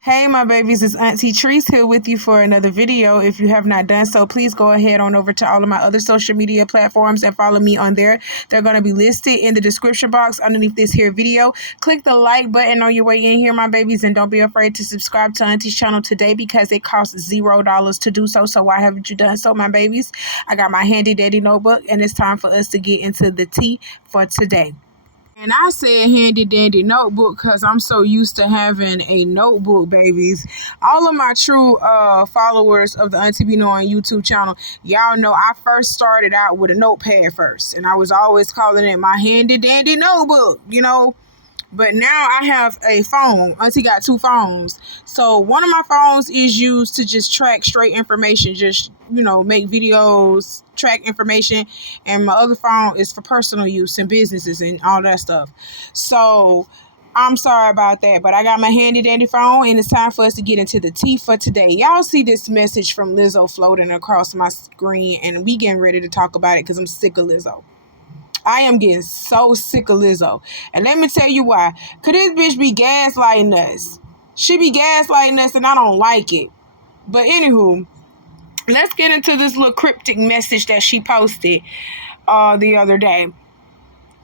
Hey my babies, it's Auntie Trice here with you for another video. If you have not done so, please go ahead on over to all of my other social media platforms and follow me on there. They're going to be listed in the description box underneath this here video. Click the like button on your way in here, my babies, and don't be afraid to subscribe to Auntie's channel today because it costs $0 to do so. So why haven't you done so, my babies? I got my handy dandy notebook and it's time for us to get into the tea for today. And I said handy dandy notebook because I'm so used to having a notebook, babies. All of my true followers of the Auntie Be Knowing YouTube channel, y'all know I first started out with a notepad first. And I was always calling it my handy dandy notebook, you know. But now I have a phone. Auntie got two phones. So one of my phones is used to just track straight information, just, you know, make videos, track information. And my other phone is for personal use and businesses and all that stuff. So I'm sorry about that, but I got my handy dandy phone and it's time for us to get into the tea for today. Y'all see this message from Lizzo floating across my screen and we getting ready to talk about it because I'm sick of Lizzo. I am getting so sick of Lizzo. And let me tell you why. Because this bitch be gaslighting us. She be gaslighting us and I don't like it. But anywho, let's get into this little cryptic message that she posted the other day.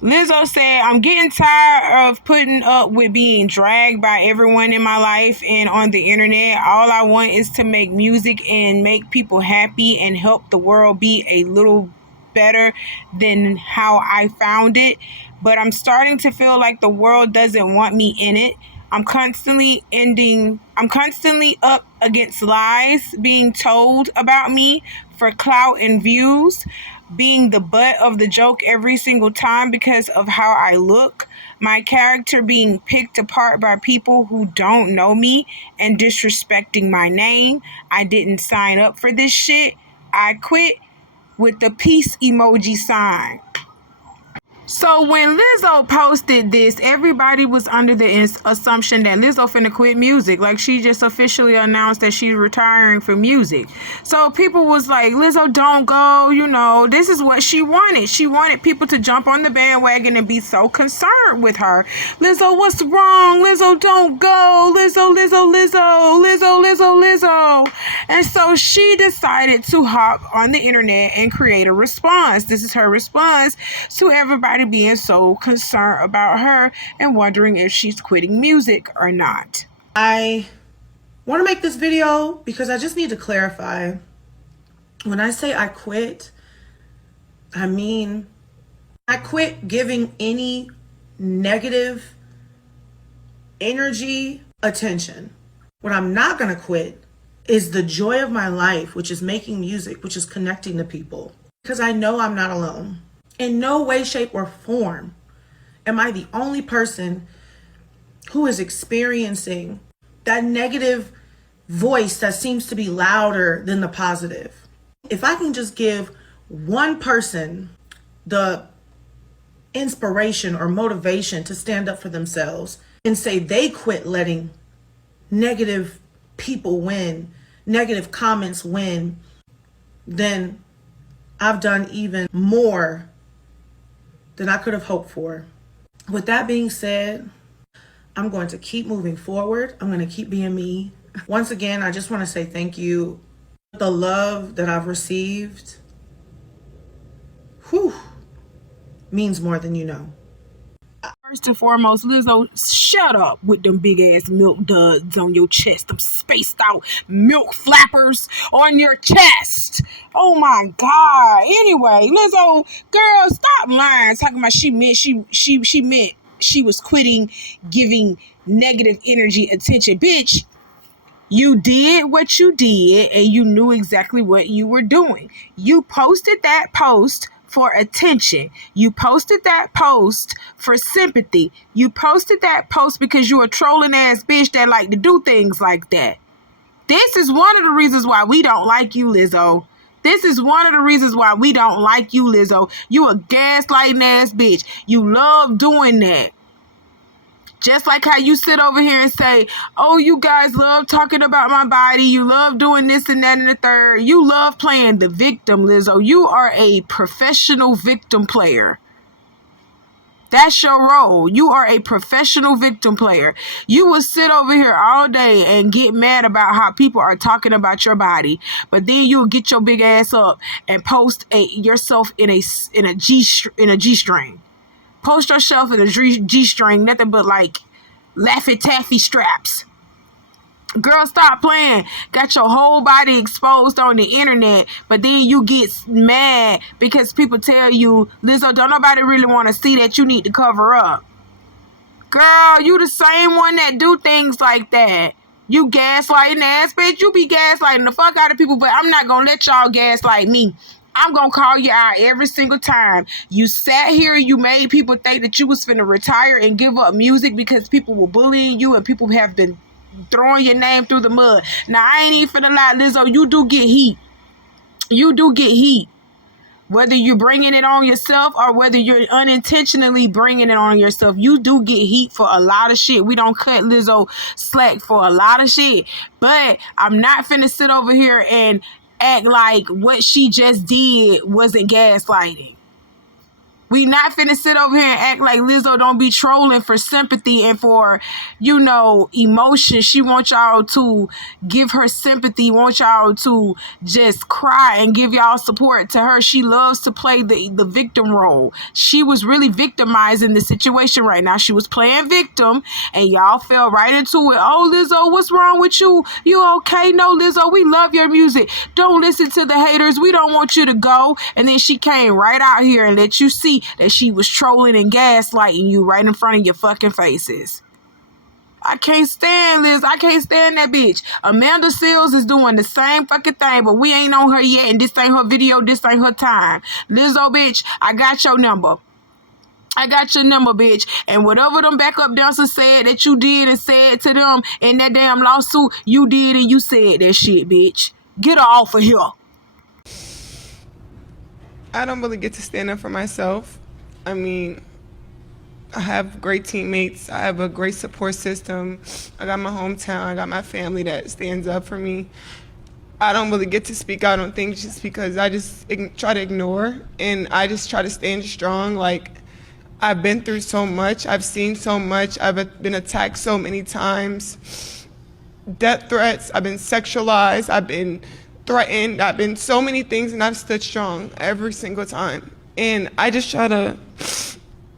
Lizzo said, I'm getting tired of putting up with being dragged by everyone in my life and on the internet. All I want is to make music and make people happy and help the world be a little better than how I found it, but I'm starting to feel like the world doesn't want me in it. I'm constantly up against lies being told about me for clout and views, being the butt of the joke every single time because of how I look, my character being picked apart by people who don't know me and disrespecting my name. I didn't sign up for this shit. I quit with the peace emoji sign. So when Lizzo posted this, everybody was under the assumption that Lizzo finna quit music. Like she just officially announced that she's retiring from music. So people was like, Lizzo, don't go, you know, this is what she wanted. She wanted people to jump on the bandwagon and be so concerned with her. Lizzo, what's wrong? Lizzo, don't go. Lizzo, Lizzo, Lizzo, Lizzo, Lizzo, Lizzo. And so she decided to hop on the internet and create a response. This is her response to everybody being so concerned about her and wondering if she's quitting music or not. I want to make this video because I just need to clarify. When I say I quit, I mean I quit giving any negative energy attention. What I'm not going to quit is the joy of my life, which is making music, which is connecting to people, because I know I'm not alone. In no way, shape, or form am I the only person who is experiencing that negative voice that seems to be louder than the positive. If I can just give one person the inspiration or motivation to stand up for themselves and say they quit letting negative people win, negative comments win, then I've done even more than I could have hoped for. With that being said, I'm going to keep moving forward. I'm going to keep being me. Once again, I just want to say thank you. The love that I've received, means more than you know. First and foremost, Lizzo, shut up with them big ass milk duds on your chest, them spaced out milk flappers on your chest. Oh my God. Anyway, Lizzo, girl, stop lying. Talking about she meant she was quitting giving negative energy attention. Bitch, you did what you did and you knew exactly what you were doing. You posted that post for attention. You posted that post for sympathy. You posted that post because you're a trolling ass bitch that like to do things like that. This is one of the reasons why we don't like you, Lizzo. This is one of the reasons why we don't like you, Lizzo. You a gaslighting ass bitch. You love doing that. Just like how you sit over here and say, oh, you guys love talking about my body. You love doing this and that and the third. You love playing the victim, Lizzo. You are a professional victim player. That's your role. You are a professional victim player. You will sit over here all day and get mad about how people are talking about your body, but then you'll get your big ass up and post yourself in a G-string. Post yourself in a G-string, nothing but like Laffy Taffy straps. Girl, stop playing. Got your whole body exposed on the internet, but then you get mad because people tell you, Lizzo, don't nobody really want to see that, you need to cover up. Girl, you the same one that do things like that. You gaslighting ass bitch. You be gaslighting the fuck out of people, but I'm not gonna let y'all gaslight me. I'm gonna call you out every single time. You sat here, you made people think that you was finna retire and give up music because people were bullying you and people have been throwing your name through the mud. Now, I ain't even finna lie, Lizzo, you do get heat. You do get heat. Whether you're bringing it on yourself or whether you're unintentionally bringing it on yourself, you do get heat for a lot of shit. We don't cut Lizzo slack for a lot of shit. But I'm not finna sit over here and act like what she just did wasn't gaslighting. We not finna sit over here and act like Lizzo don't be trolling for sympathy and for, emotion. She wants y'all to give her sympathy, want y'all to just cry and give y'all support to her. She loves to play the victim role. She was really victimizing the situation right now. She was playing victim and y'all fell right into it. Oh, Lizzo, what's wrong with you? You okay? No, Lizzo, we love your music. Don't listen to the haters. We don't want you to go. And then she came right out here and let you see that she was trolling and gaslighting you right in front of your fucking faces. I can't stand Liz. I can't stand that bitch. Amanda Seales is doing the same fucking thing, but we ain't on her yet, and this ain't her video, this ain't her time. Lizzo, bitch, I got your number. I got your number, bitch. And whatever them backup dancers said that you did and said to them in that damn lawsuit, you did and you said that shit, bitch. Get her off of here. I don't really get to stand up for myself. I mean, I have great teammates. I have a great support system. I got my hometown. I got my family that stands up for me. I don't really get to speak out on things just because I just try to ignore, and I just try to stand strong. Like, I've been through so much. I've seen so much. I've been attacked so many times. Death threats. I've been sexualized. I've been threatened. I've been so many things, and I've stood strong every single time. And I just try to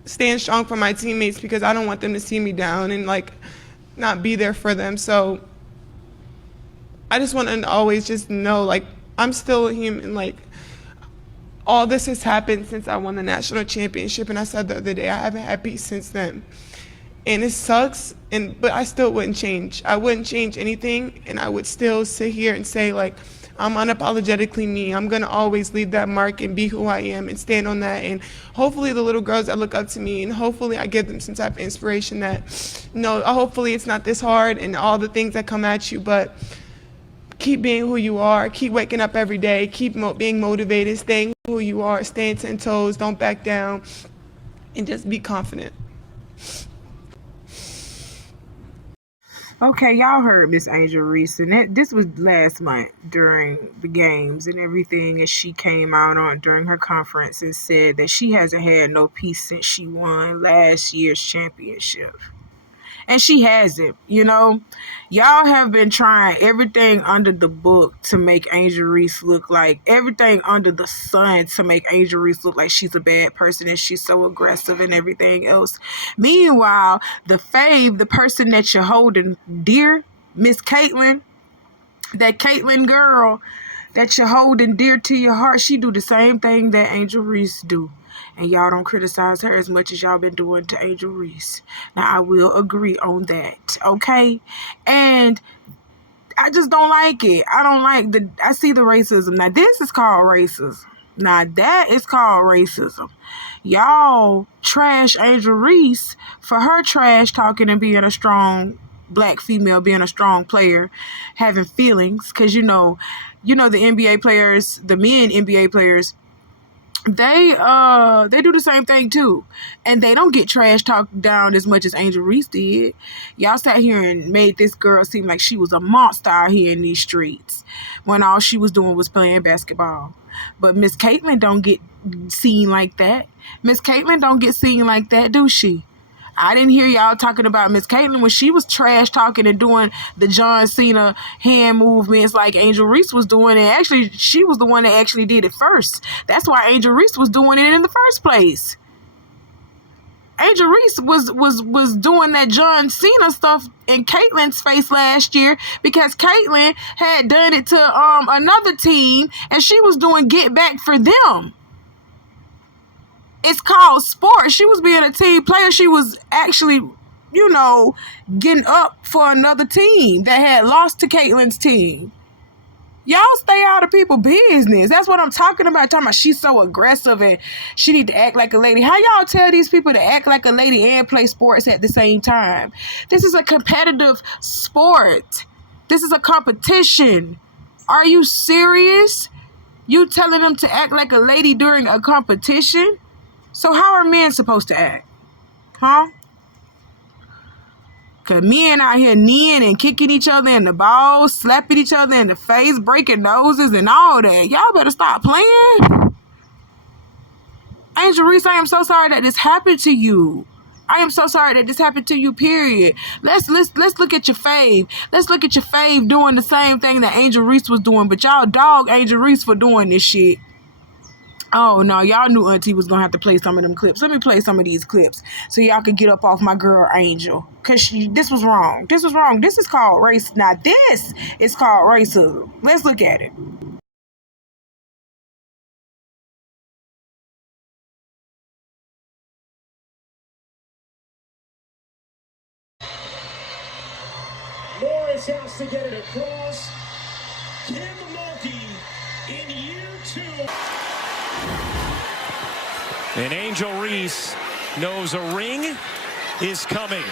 stand strong for my teammates because I don't want them to see me down and like not be there for them. So I just want to always just know, like, I'm still a human. Like, all this has happened since I won the national championship, and I said the other day I haven't had peace since then. And it sucks, but I still wouldn't change. I wouldn't change anything, and I would still sit here and say, like, I'm unapologetically me. I'm going to always leave that mark and be who I am and stand on that. And hopefully the little girls that look up to me, and hopefully I give them some type of inspiration that, hopefully it's not this hard and all the things that come at you, but keep being who you are. Keep waking up every day. Keep being motivated, staying who you are, staying 10 toes, don't back down, and just be confident. Okay, y'all heard Miss Angel Reese, and this was last month during the games and everything, and she came out on during her conference and said that she hasn't had no peace since she won last year's championship. And she hasn't, Y'all have been trying everything under the book to make Angel Reese look like, everything under the sun to make Angel Reese look like she's a bad person and she's so aggressive and everything else. Meanwhile, the fave, the person that you're holding dear, Miss Caitlyn, that Caitlyn girl that you're holding dear to your heart, she do the same thing that Angel Reese do. And y'all don't criticize her as much as y'all been doing to Angel Reese. Now, I will agree on that, okay? And I just don't like it. I don't like I see the racism. Now, this is called racism. Now, that is called racism. Y'all trash Angel Reese for her trash talking and being a strong black female, being a strong player, having feelings. Because, the NBA players, the men NBA players, they do the same thing too, and they don't get trash talked down as much as Angel Reese did. Y'all sat here and made this girl seem like she was a monster out here in these streets when all she was doing was playing basketball. But Miss Caitlyn don't get seen like that. Miss Caitlyn don't get seen like that, do she? I didn't hear y'all talking about Miss Caitlyn when she was trash talking and doing the John Cena hand movements like Angel Reese was doing. And actually, she was the one that actually did it first. That's why Angel Reese was doing it in the first place. Angel Reese was doing that John Cena stuff in Caitlyn's face last year because Caitlyn had done it to another team and she was doing get back for them. It's called sport. She was being a team player. She was actually, getting up for another team that had lost to Caitlyn's team. Y'all stay out of people's business. That's what I'm talking about. Talking about she's so aggressive and she need to act like a lady. How y'all tell these people to act like a lady and play sports at the same time? This is a competitive sport. This is a competition. Are you serious? You telling them to act like a lady during a competition? So how are men supposed to act? Huh? Because men out here kneeing and kicking each other in the balls, slapping each other in the face, breaking noses and all that. Y'all better stop playing. Angel Reese, I am so sorry that this happened to you. I am so sorry that this happened to you, period. Let's look at your fave. Let's look at your fave doing the same thing that Angel Reese was doing. But y'all dog Angel Reese for doing this shit. Oh, no, y'all knew Auntie was going to have to play some of them clips. Let me play some of these clips so y'all could get up off my girl, Angel. Because this was wrong. This was wrong. This is called race. Now, this is called racism. Let's look at it. Morris has to get it across. Kim Mulkey in year 2. And Angel Reese knows a ring is coming.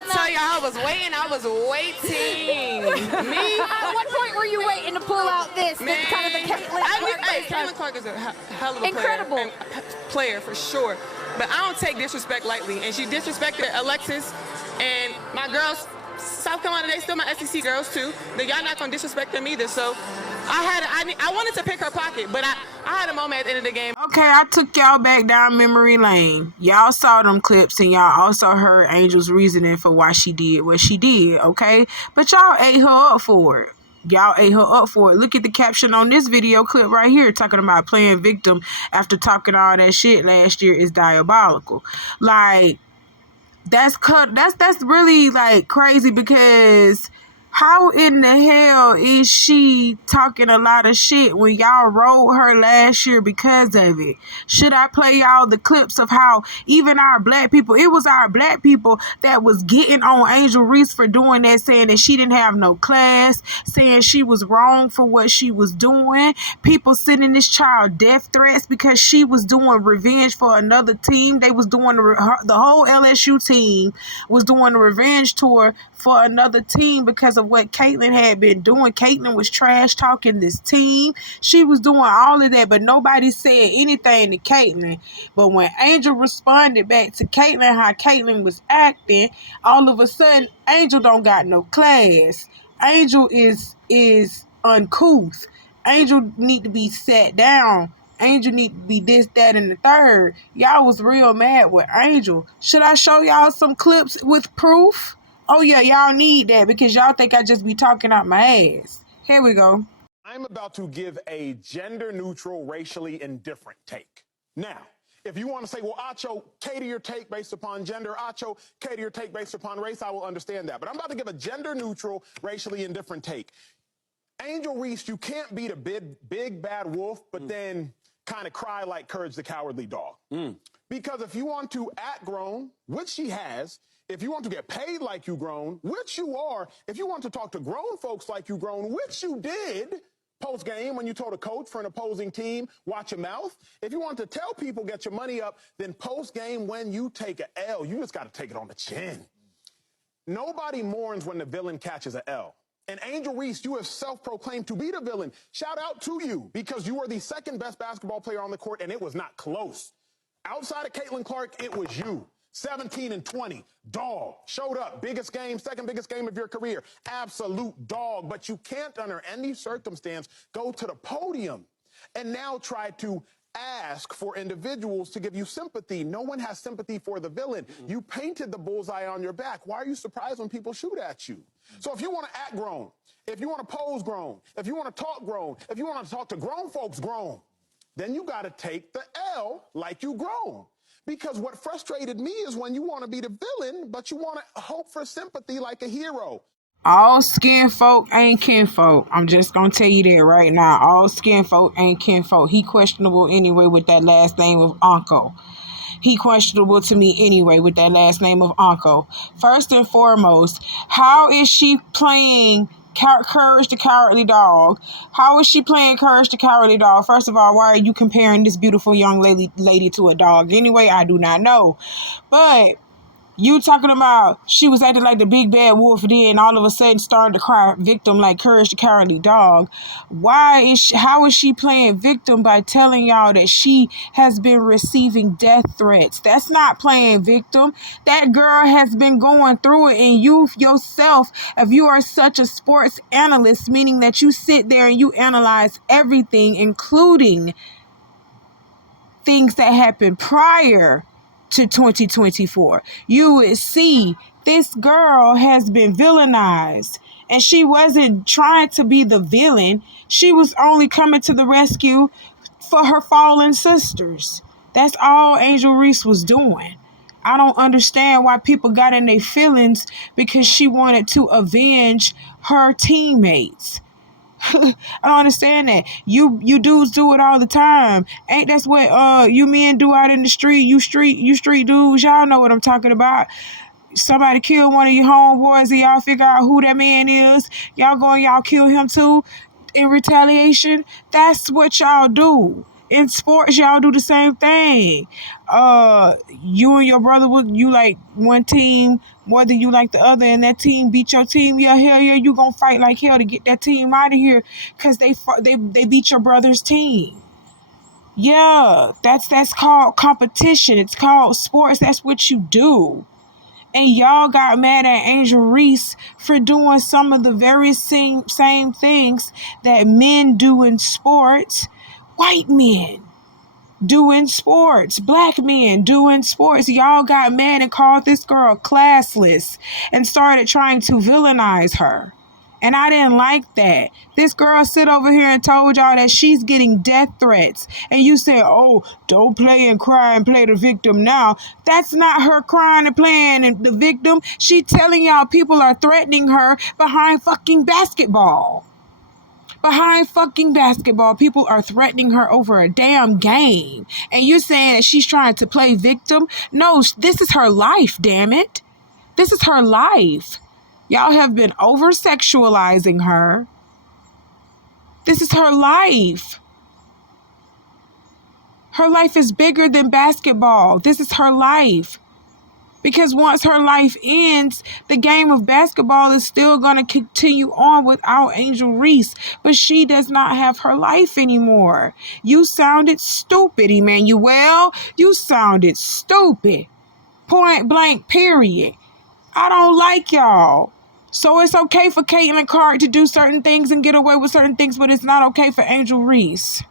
Tell you, I was waiting. Me? At what point were you waiting to pull out this? Man, Kind of the Caitlyn Caitlyn Clark is a hell of a Incredible. player for sure. But I don't take disrespect lightly. And she disrespected Alexis and my girls. South Carolina, they still my SEC girls too. But y'all not gonna disrespect them either. So I wanted to pick her pocket, but I had a moment at the end of the game. Okay, I took y'all back down memory lane. Y'all saw them clips and y'all also heard Angel's reasoning for why she did what she did, okay? But y'all ate her up for it. Y'all ate her up for it. Look at the caption on this video clip right here talking about playing victim after talking all that shit last year is diabolical. Like, that's really like crazy because how in the hell is she talking a lot of shit when y'all rolled her last year because of it? Should I play y'all the clips of how even our black people, it was our black people that was getting on Angel Reese for doing that, saying that she didn't have no class, saying she was wrong for what she was doing. People sending this child death threats because she was doing revenge for another team. They was doing the whole LSU team was doing a revenge tour for another team because of what Caitlyn had been doing. Caitlyn was trash talking this team. She was doing all of that, but nobody said anything to Caitlyn. But when Angel responded back to Caitlyn, how Caitlyn was acting, all of a sudden, Angel don't got no class. Angel is uncouth. Angel need to be sat down. Angel need to be this, that, and the third. Y'all was real mad with Angel. Should I show y'all some clips with proof? Oh, yeah, y'all need that because y'all think I just be talking out my ass. Here we go. I'm about to give a gender-neutral, racially indifferent take. Now, if you want to say, well, Acho, cater your take based upon gender, Acho, cater your take based upon race, I will understand that. But I'm about to give a gender-neutral, racially indifferent take. Angel Reese, you can't be the big bad wolf, but then kind of cry like Courage the Cowardly Dog. Because if you want to act grown, which she has, if you want to get paid like you grown, which you are, if you want to talk to grown folks like you grown, which you did post-game when you told a coach for an opposing team, watch your mouth. If you want to tell people get your money up, then post-game when you take an L, you just got to take it on the chin. Nobody mourns when the villain catches an L. And Angel Reese, you have self-proclaimed to be the villain. Shout out to you, because you were the second best basketball player on the court, and it was not close. Outside of Caitlin Clark, it was you. 17 and 20, dog. Showed up, biggest game, second biggest game of your career. Absolute dog. But you can't, under any circumstance, go to the podium and now try to ask for individuals to give you sympathy. No one has sympathy for the villain. You painted the bullseye on your back. Why are you surprised when people shoot at you? So if you want to act grown, if you want to pose grown, if you want to talk grown, if you want to talk to grown folks grown, then you got to take the L like you grown. Because what frustrated me is when you want to be the villain, but you want to hope for sympathy like a hero. All skin folk ain't kinfolk. I'm just gonna tell you that right now. All skin folk ain't kinfolk. He questionable anyway with that last name of Uncle. He questionable to me anyway with that last name of Uncle. First and foremost, how is she playing Courage the Cowardly Dog? How is she playing Courage the Cowardly Dog? First of all, why are you comparing this beautiful young lady to a dog? Anyway, I do not know. But you talking about she was acting like the big bad wolf, then all of a sudden started to cry victim like Courage the Cowardly Dog. How is she playing victim by telling y'all that she has been receiving death threats? That's not playing victim. That girl has been going through it, and you yourself, if you are such a sports analyst, meaning that you sit there and you analyze everything, including things that happened prior to 2024, you would see this girl has been villainized, and she wasn't trying to be the villain. She was only coming to the rescue for her fallen sisters. That's all Angel Reese was doing. I don't understand why people got in their feelings because she wanted to avenge her teammates. I don't understand that. You dudes do it all the time. Ain't that's what you men do out in the street? You street dudes, y'all know what I'm talking about. Somebody kill one of your homeboys and y'all figure out who that man is. Y'all go and y'all kill him too in retaliation. That's what y'all do. In sports, y'all do the same thing. You and your brother, you like one team more than you like the other, and that team beat your team. Yeah, hell yeah, you gonna fight like hell to get that team out of here because they beat your brother's team. Yeah, that's called competition. It's called sports. That's what you do. And y'all got mad at Angel Reese for doing some of the very same things that men do in sports. White men doing sports, black men doing sports. Y'all got mad and called this girl classless and started trying to villainize her. And I didn't like that. This girl sit over here and told y'all that she's getting death threats. And you said, oh, don't play and cry and play the victim now. That's not her crying and playing the victim. She telling y'all people are threatening her behind fucking basketball. Behind fucking basketball, people are threatening her over a damn game. And you're saying that she's trying to play victim? No, this is her life, damn it. This is her life. Y'all have been over-sexualizing her. This is her life. Her life is bigger than basketball. This is her life. Because once her life ends, the game of basketball is still going to continue on without Angel Reese. But she does not have her life anymore. You sounded stupid, Emmanuel. You sounded stupid. Point blank, period. I don't like y'all. So it's okay for Caitlin Clark to do certain things and get away with certain things, but it's not okay for Angel Reese.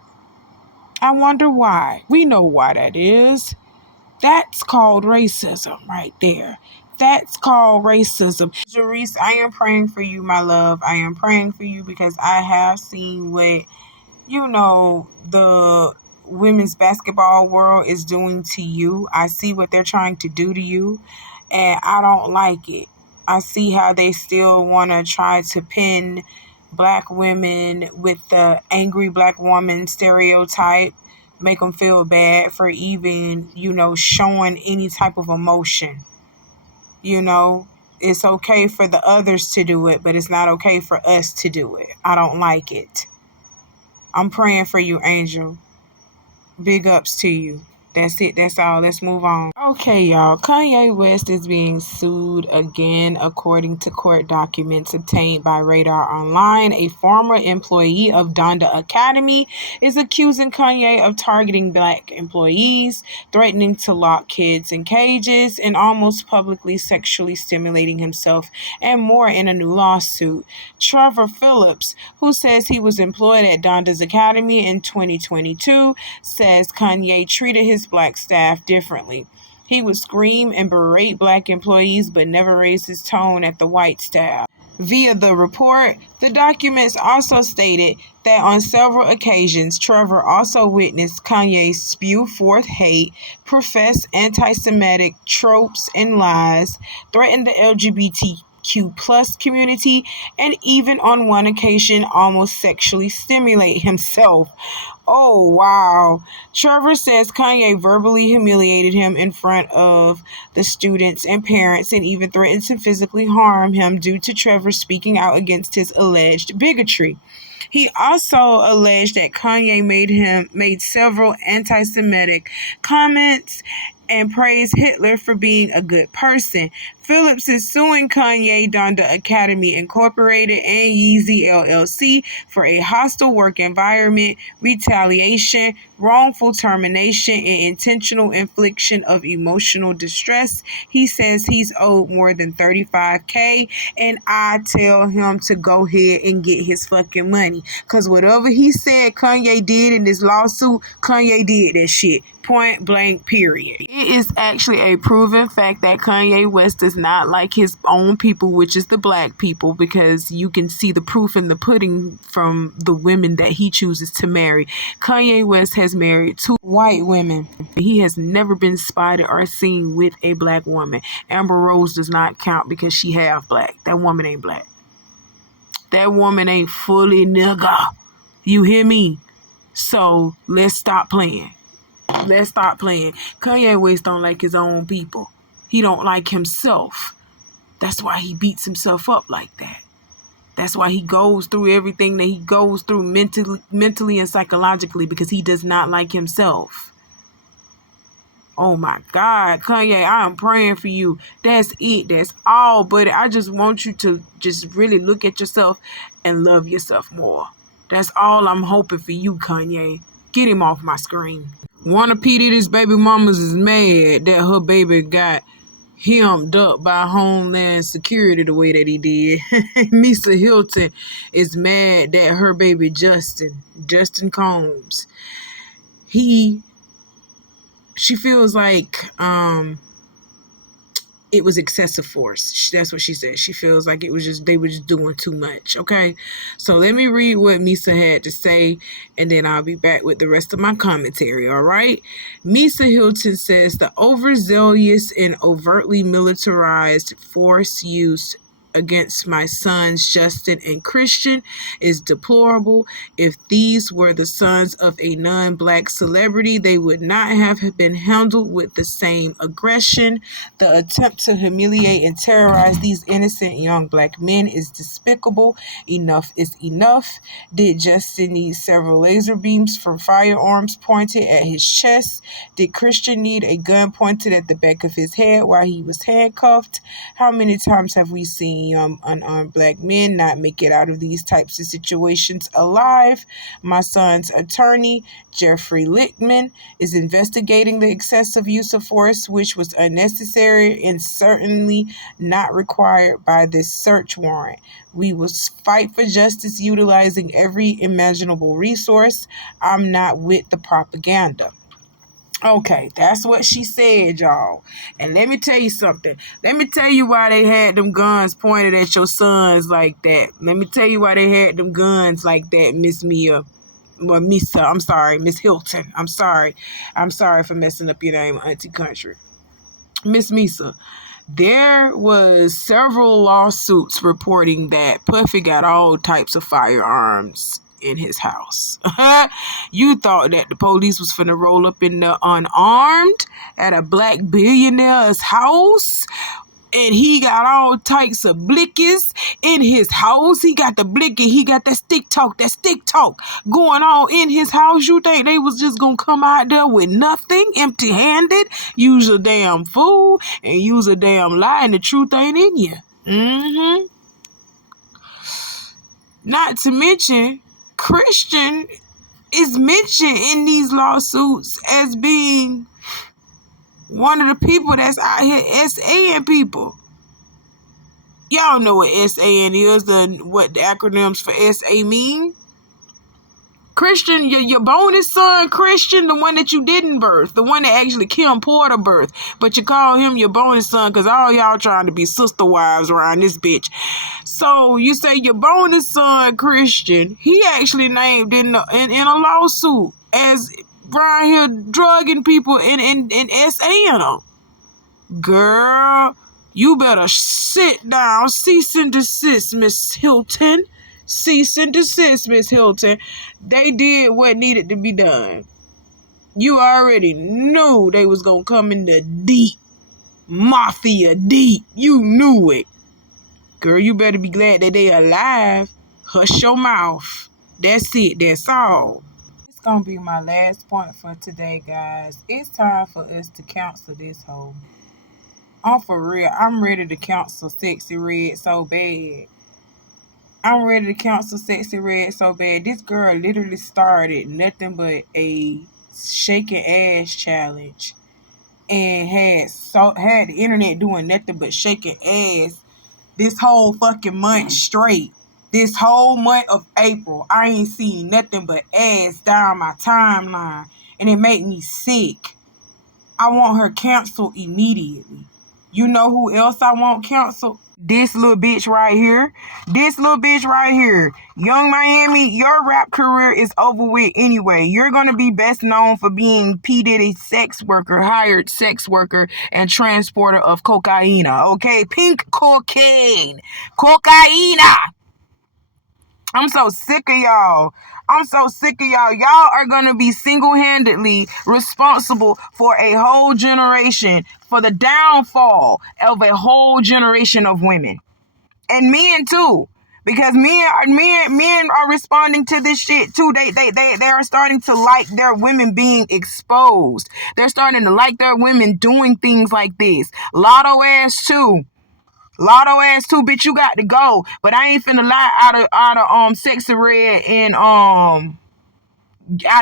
I wonder why. We know why that is. That's called racism right there. That's called racism. Angel Reese, I am praying for you, my love. I am praying for you because I have seen what, the women's basketball world is doing to you. I see what they're trying to do to you, and I don't like it. I see how they still want to try to pin black women with the angry black woman stereotype, make them feel bad for even, showing any type of emotion. It's okay for the others to do it, but it's not okay for us to do it. I don't like it. I'm praying for you, Angel. Big ups to you. That's it. That's all. Let's move on. Okay, y'all. Kanye West is being sued again, according to court documents obtained by Radar Online. A former employee of Donda Academy is accusing Kanye of targeting black employees, threatening to lock kids in cages, and almost publicly sexually stimulating himself, and more in a new lawsuit. Trevor Phillips, who says he was employed at Donda's Academy in 2022, says Kanye treated his black staff differently. He would scream and berate black employees but never raise his tone at the white staff. Via the report, the documents also stated that on several occasions, Trevor also witnessed Kanye spew forth hate, profess anti-Semitic tropes and lies, threaten the LGBTQ plus community, and even on one occasion almost sexually stimulate himself. Oh, wow. Trevor says Kanye verbally humiliated him in front of the students and parents and even threatened to physically harm him due to Trevor speaking out against his alleged bigotry. He also alleged that Kanye made several anti-Semitic comments and praised Hitler for being a good person. Phillips is suing Kanye, Donda Academy Incorporated, and Yeezy LLC for a hostile work environment, retaliation, wrongful termination, and intentional infliction of emotional distress. He says he's owed more than $35K, and I tell him to go ahead and get his fucking money. Because whatever he said Kanye did in this lawsuit, Kanye did that shit. Point blank, period. It is actually a proven fact that Kanye West does not like his own people, which is the black people, because you can see the proof in the pudding from the women that he chooses to marry. Kanye West has married 2 white women. He has never been spotted or seen with a black woman. Amber Rose does not count because she half black. That woman ain't black. That woman ain't fully nigga. You hear me? So let's stop playing. Let's stop playing. Kanye West don't like his own people. He don't like himself. That's why he beats himself up like that. That's why he goes through everything that he goes through mentally and psychologically, because he does not like himself. Oh my God, Kanye, I am praying for you. That's it. That's all, buddy. I just want you to just really look at yourself and love yourself more. That's all I'm hoping for you, Kanye. Get him off my screen. One of P. Diddy's baby mamas is mad that her baby got hemmed up by Homeland Security the way that he did. Misa Hilton is mad that her baby Justin Combs, she feels like it was excessive force. That's what she said. She feels like they were just doing too much. Okay, so let me read what Misa had to say, and then I'll be back with the rest of my commentary. All right. Misa Hilton says the overzealous and overtly militarized force used against my sons Justin and Christian is deplorable. If these were the sons of a non-black celebrity, they would not have been handled with the same aggression. The attempt to humiliate and terrorize these innocent young black men is despicable. Enough is enough. Did Justin need several laser beams from firearms pointed at his chest? Did Christian need a gun pointed at the back of his head while he was handcuffed? How many times have we seen unarmed black men not make it out of these types of situations alive? My son's attorney, Jeffrey Lichtman, is investigating the excessive use of force, which was unnecessary and certainly not required by this search warrant. We will fight for justice utilizing every imaginable resource. I'm not with the propaganda. Okay, that's what she said, y'all. And let me tell you something. Let me tell you why they had them guns pointed at your sons like that. Let me tell you why they had them guns like that, Miss Mia. Well, Misa, I'm sorry, Miss Hilton. I'm sorry for messing up your name, Auntie Country. Miss Misa. There was several lawsuits reporting that Puffy got all types of firearms in his house. You thought that the police was finna roll up in there unarmed at a black billionaire's house And he got all types of blickies in his house. He got the blicky. He got that stick talk going on in his house. You think they was just gonna come out there with nothing, empty-handed? Use a damn fool and use a damn lie, and the truth ain't in you. Not to mention, Christian is mentioned in these lawsuits as being one of the people that's out here SAing people. Y'all know what SAing is, what the acronyms for SA mean. Christian, your bonus son, Christian, the one that you didn't birth, the one that actually Kim Porter birthed, but you call him your bonus son because all y'all trying to be sister wives around this bitch. So you say your bonus son, Christian, he actually named in a lawsuit as Brian Hill drugging people and SAing them. Girl, you better sit down. Cease and desist, Miss Hilton. Cease and desist, Miss Hilton. They did what needed to be done. You already knew they was gonna come in the deep. Mafia deep. You knew it. Girl, you better be glad that they alive. Hush your mouth. That's it. That's all. It's gonna be my last point for today, guys. It's time for us to cancel this hoe. I'm for real. I'm ready to cancel Sexxy Red so bad. I'm ready to cancel Sexxy Red so bad. This girl literally started nothing but a shaking ass challenge and had the internet doing nothing but shaking ass this whole fucking month straight. This whole month of April, I ain't seen nothing but ass down my timeline, and it made me sick. I want her canceled immediately. You know who else I want canceled? This little bitch right here. This little bitch right here. Young Miami, your rap career is over with anyway. You're going to be best known for being P. Diddy's hired sex worker, and transporter of cocaine. Okay? Pink cocaine. Cocaina. I'm so sick of y'all. Y'all are going to be single-handedly responsible for a whole generation, for the downfall of a whole generation of women. And men too. Because men are responding to this shit too. They are starting to like their women being exposed. They're starting to like their women doing things like this. Lotto ass too, bitch. You got to go. But I ain't finna lie. Out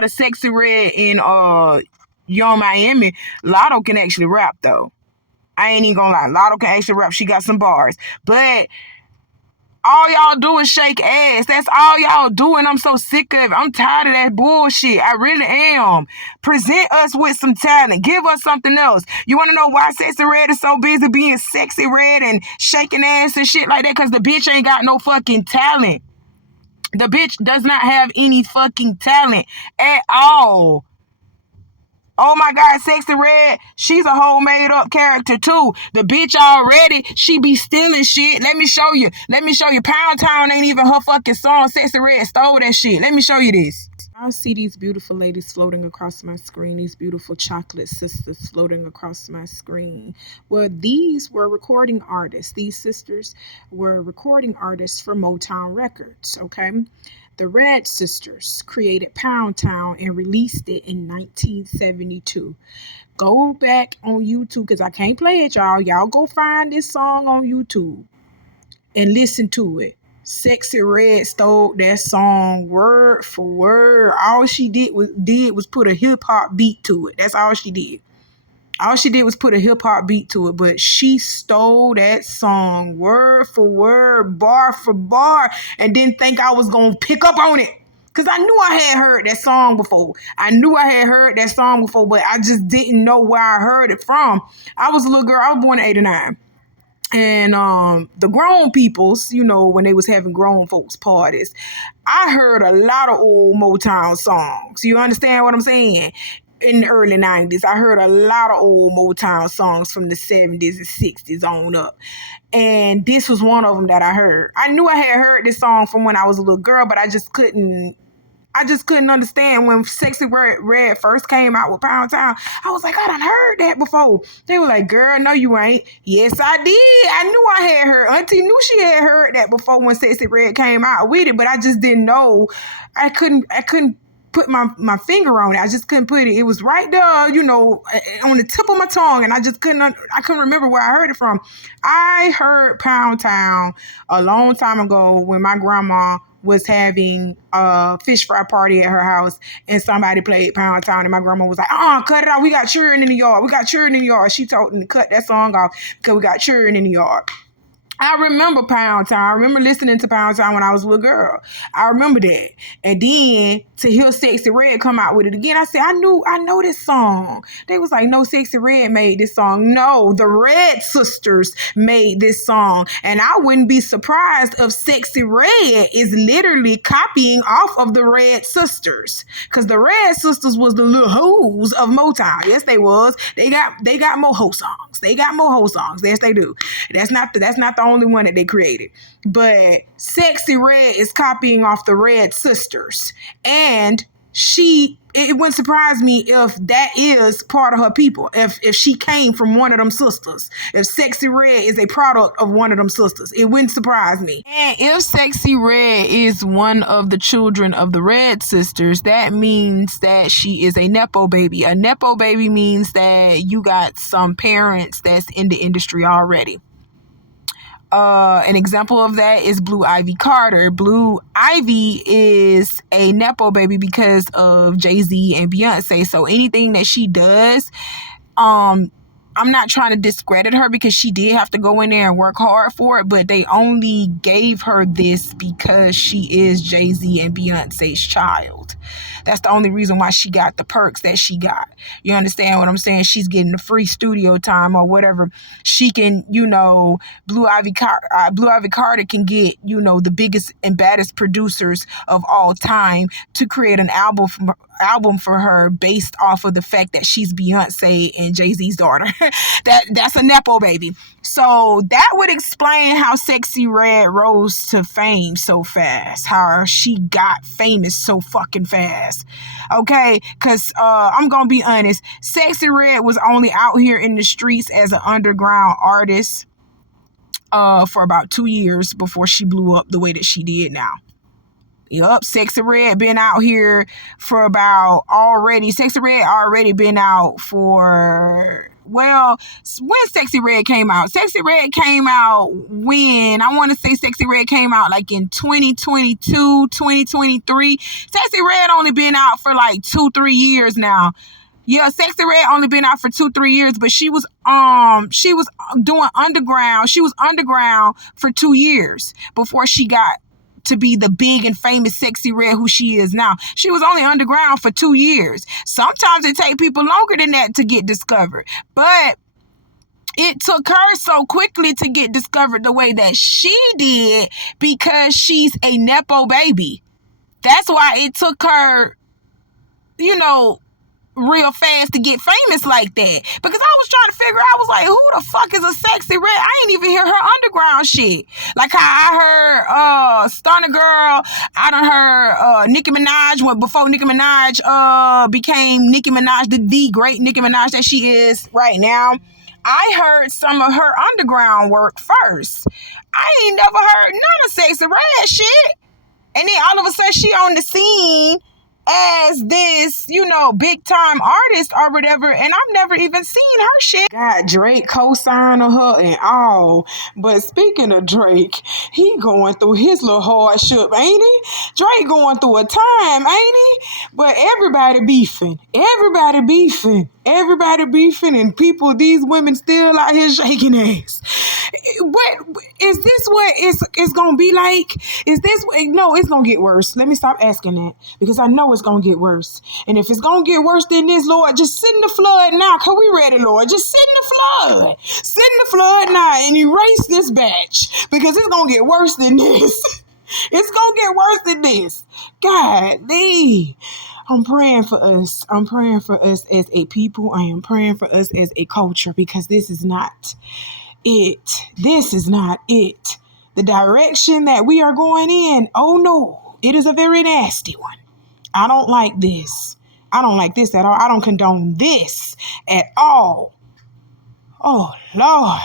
of Sexxy Red and Young Miami, Lotto can actually rap though. I ain't even gonna lie. Lotto can actually rap. She got some bars. But all y'all do is shake ass. That's all y'all do, and I'm so sick of it. I'm tired of that bullshit. I really am. Present us with some talent. Give us something else. You want to know why Sexxy Red is so busy being sexy red and shaking ass and shit like that? Because the bitch ain't got no fucking talent. The bitch does not have any fucking talent at all. Oh my God, Sexxy Red, she's a whole made up character too. The bitch already, she be stealing shit. Let me show you. Pound Town ain't even her fucking song. Sexxy Red stole that shit. Let me show you this. I see these beautiful ladies floating across my screen, these beautiful chocolate sisters floating across my screen. Well, these were recording artists. These sisters were recording artists for Motown Records, okay? The Red Sisters created Pound Town and released it in 1972. Go back on YouTube, because I can't play it, y'all. Y'all go find this song on YouTube and listen to it. Sexxy Red stole that song word for word. All she did was put a hip-hop beat to it. That's all she did. All she did was put a hip-hop beat to it, but she stole that song word for word, bar for bar, and didn't think I was going to pick up on it. Because I knew I had heard that song before. But I just didn't know where I heard it from. I was a little girl. I was born in 89. And the grown peoples, you know, when they was having grown folks parties, I heard a lot of old Motown songs. You understand what I'm saying? In the early 90s, I heard a lot of old Motown songs from the 70s and 60s on up. And this was one of them that I heard. I knew I had heard this song from when I was a little girl, but I just couldn't I just couldn't understand when Sexy Red first came out with Pound Town. I was like, I done heard that before. They were like, girl, no, you ain't. Yes, I did. I knew I had heard. Auntie knew she had heard that before when Sexy Red came out with it, but I just didn't know. I couldn't put my finger on it. I just couldn't put it. It was right there, on the tip of my tongue, and I couldn't remember where I heard it from. I heard Pound Town a long time ago when my grandma was having a fish fry party at her house, and somebody played Pound Town, and my grandma was like, cut it out. We got children in the yard. She told them to cut that song off because we got children in the yard. I remember Pound Town. I remember listening to Pound Town when I was a little girl. I remember that. And then to hear Sexy Red come out with it again, I said, I know this song. They was like, no, Sexy Red made this song. No, the Red Sisters made this song. And I wouldn't be surprised if Sexy Red is literally copying off of the Red Sisters. Because the Red Sisters was the little hoes of Motown. Yes, they was. They got more hoe songs. Yes, they do. That's not the only one that they created. But Sexy Red is copying off the Red Sisters. And it wouldn't surprise me if that is part of her people. If she came from one of them sisters. If Sexy Red is a product of one of them sisters. It wouldn't surprise me. And if Sexy Red is one of the children of the Red Sisters, that means that she is a Nepo baby. A Nepo baby means that you got some parents that's in the industry already. An example of that is Blue Ivy Carter. Blue Ivy is a Nepo baby because of Jay-Z and Beyonce. So anything that she does, I'm not trying to discredit her because she did have to go in there and work hard for it, but they only gave her this because she is Jay-Z and Beyonce's child. That's the only reason why she got the perks that she got. You understand what I'm saying? She's getting the free studio time or whatever. She can, Blue Ivy Carter can get, the biggest and baddest producers of all time to create an album for her based off of the fact that she's Beyonce and Jay-Z's daughter. That's a Nepo baby. So that would explain how Sexy Red rose to fame so fast, how she got famous so fucking fast. Okay, because I'm gonna be honest, Sexy Red was only out here in the streets as an underground artist for about 2 years before she blew up the way that she did now. Yup, Sexy Red been out here for Sexy Red already been out for, when Sexy Red came out? Sexy Red came out Sexy Red came out like in 2022, 2023. Sexy Red only been out for like 2-3 years now. Yeah, Sexy Red only been out for 2-3 years, but she was doing underground. She was underground for 2 years before she got to be the big and famous Sexy Red who she is now. She was only underground for 2 years. Sometimes it takes people longer than that to get discovered. But it took her so quickly to get discovered the way that she did because she's a Nepo baby. That's why it took her, real fast to get famous like that. Because I was trying to figure out, I was like, who the fuck is a Sexy Red? I ain't even hear her underground shit. Like how I heard Stunner Girl, I done heard Nicki Minaj before Nicki Minaj became Nicki Minaj, the great Nicki Minaj that she is right now. I heard some of her underground work first. I ain't never heard none of Sexy Red shit. And then all of a sudden she on the scene as this, big time artist or whatever, and I've never even seen her shit. Got Drake co-signing her and all. But speaking of Drake, he going through his little hardship, ain't he? Drake going through a time, ain't he? But everybody beefing, and these women still out here shaking ass. But is this what it's gonna be like? No, it's gonna get worse. Let me stop asking that because I know it's gonna get worse. And if it's gonna get worse than this, Lord, just sit in the flood now. Cause we ready, Lord. Just sit in the flood now and erase this batch because it's gonna get worse than this. It's gonna get worse than this. God dang. I'm praying for us. I'm praying for us as a people. I am praying for us as a culture because this is not it. This is not it. The direction that we are going in, oh no, it is a very nasty one. I don't like this. I don't like this at all. I don't condone this at all. Oh, Lord.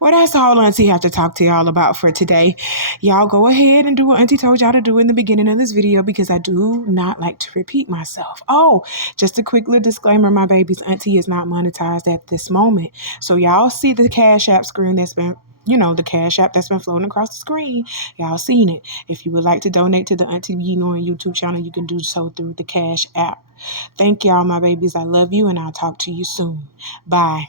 Well, that's all Auntie have to talk to y'all about for today. Y'all go ahead and do what Auntie told y'all to do in the beginning of this video because I do not like to repeat myself. Oh, just a quick little disclaimer, my babies. Auntie is not monetized at this moment. So y'all see the Cash App screen that's been, the Cash App that's been floating across the screen. Y'all seen it. If you would like to donate to the Auntie Knowing YouTube channel, you can do so through the Cash App. Thank y'all, my babies. I love you, and I'll talk to you soon. Bye.